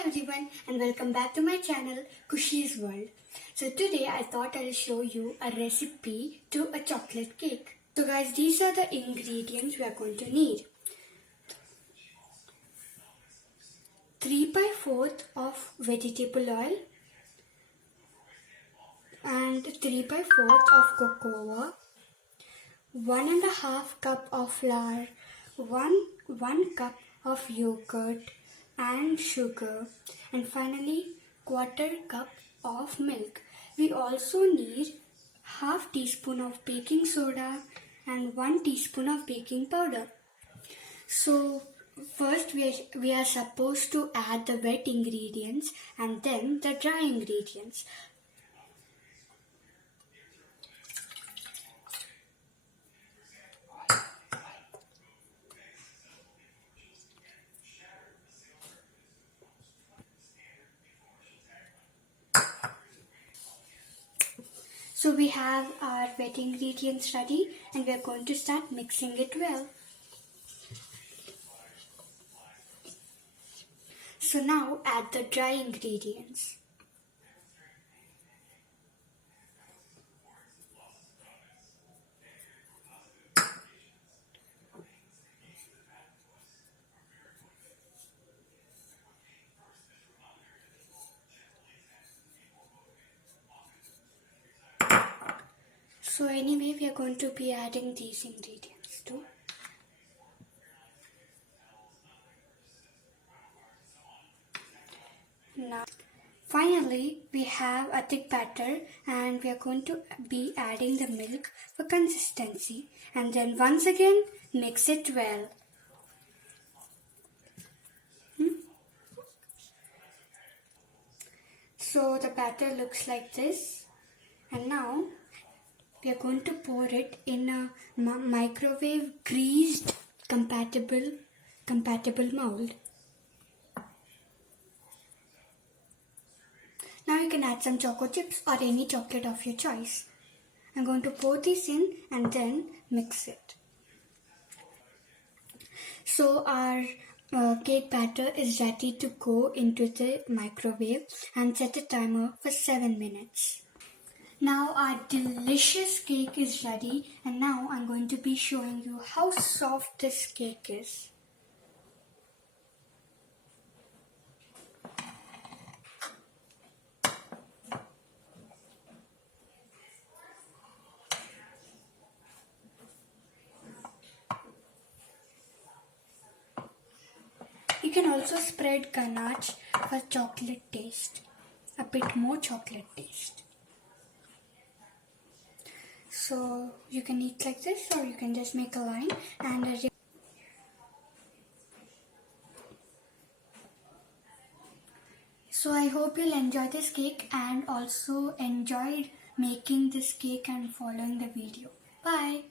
Hi everyone and welcome back to my channel khushisworld. So today I thought I'll show you a recipe to a chocolate cake. So guys, these are the ingredients we are going to need. 3/4 of vegetable oil and 3/4 of cocoa, 1.5 cup of flour, 1 cup of yogurt and sugar, and finally 1/4 cup of milk. We also need half teaspoon of baking soda and 1 teaspoon of baking powder. So first we are supposed to add the wet ingredients and then the dry ingredients. So we have our wet ingredients ready and we are going to start mixing it well. So now add the dry ingredients. So anyway, we are going to be adding these ingredients too. Now, finally, we have a thick batter and we are going to be adding the milk for consistency and then once again mix it well. So the batter looks like this, and now we are going to pour it in a microwave greased compatible mold. Now you can add some choco chips or any chocolate of your choice. I'm going to pour this in and then mix it. So our cake batter is ready to go into the microwave and set a timer for 7 minutes. Now our delicious cake is ready and now I'm going to be showing you how soft this cake is. You can also spread ganache for chocolate taste, a bit more chocolate taste. So you can eat like this or you can just make a line and so I hope you'll enjoy this cake and also enjoyed making this cake and following the video. Bye.